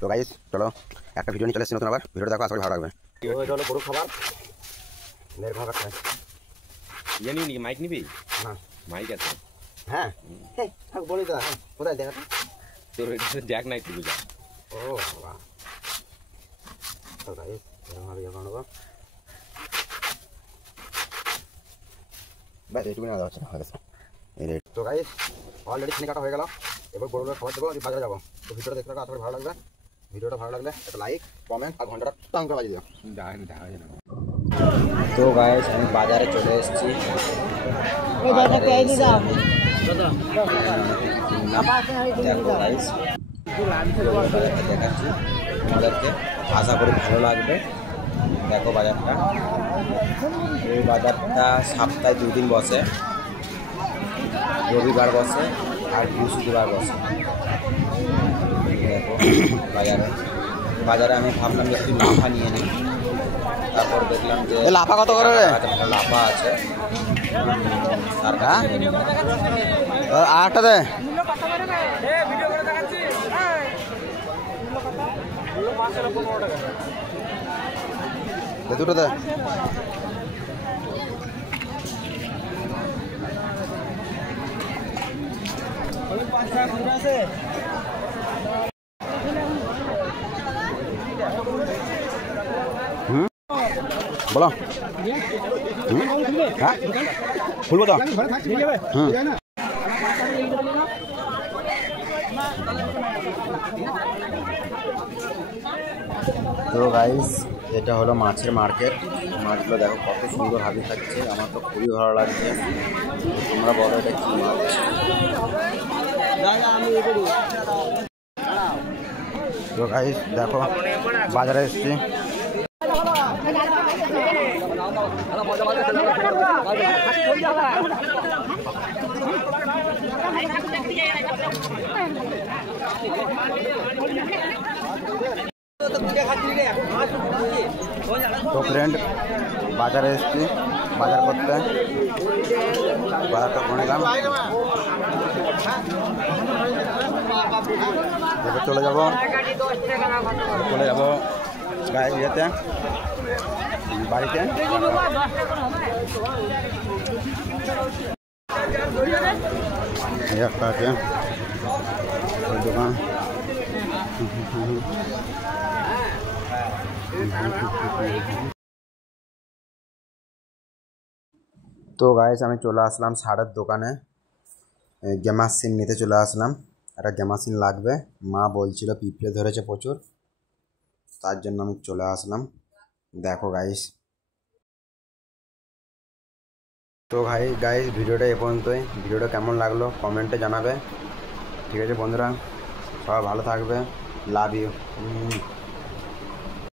তো গাইস চলো একটা ভিডিও নিয়ে চলে এসেছি নতুন, আবার ভিডিওটা দেখো, আশা করি ভালো লাগবে। এটা হলো গরু খাবার, মেয়ের খাবার খায়। ইয়ে নিবি নাকি, মাইক নিবি? না মাইক আছে। হ্যাঁ থাক বলি তো, কোথায় দেখা তোর জ্যাক নাই তুই যা। ও বাবা, তো গাইস এরকমভাবে ইয়ে করে নেবো। ব্যাস এইটুকুনি আলাদা হচ্ছে, হয়ে গেছে। তো গাইস অলরেডি চিনি কাটা হয়ে গেল, এবার গরুগুলো খাবার দেবো, বাজারে যাবো। তো ভিডিওটা দেখতে থাকো, আশা করি ভালো লাগবে। ভিডিওটা ভালো লাগলে একটা লাইক কমেন্ট আর ঘন্টাটা টাং করে বাজিয়ে দিও। তো গাইস আমি বাজারে চলে এসেছি। দেখো গাইস দেখাচ্ছি তোমাদেরকে, আশা করি ভালো লাগবে। দেখো বাজারটা, এই বাজারটা সপ্তাহে 2 দিন বসে, রবিবার বসে আর বৃহস্পতিবার বসে। দেখো বাজারে আমি ভাবলাম যে একটু লাফা নিয়ে নিই, তারপর দেখলাম যে লাফা কত করে, লাফা আছে আটটা দে দুটো দে। বলো হ্যাঁ খুলবো তো। তো গাইস এটা হলো মাছের মার্কেট, মাছগুলো দেখো কত সুন্দর হাবি থাকছে, আমার তো খুবই ভালো লাগছে। তোমরা বলো এটা কি মাছ। তো গাইস দেখো বাজারে এসছি, তো ফ্রেন্ড বাজারে এসছি বাজার করতে, বাজারটা করে নিলাম, এবার চলে যাবো গায়ে ইয়েতে বাড়িতে। একটা আছে ওই দোকান। তো গাইস আমি চলে আসলাম সারের দোকানে, গ্যামাক্সিন নিতে চলে আসলাম। একটা গ্যামাক্সিন লাগবে, মা বলছিল পিঁপড়ে ধরেছে প্রচুর, তার জন্য আমি চলে আসলাম। দেখো গাইস, তো গাইস ভিডিওটা এ পর্যন্তই। ভিডিওটা কেমন লাগলো কমেন্টে জানাবে। ঠিক আছে বন্ধুরা, সবাই ভালো থাকবে, লাভ ইউ।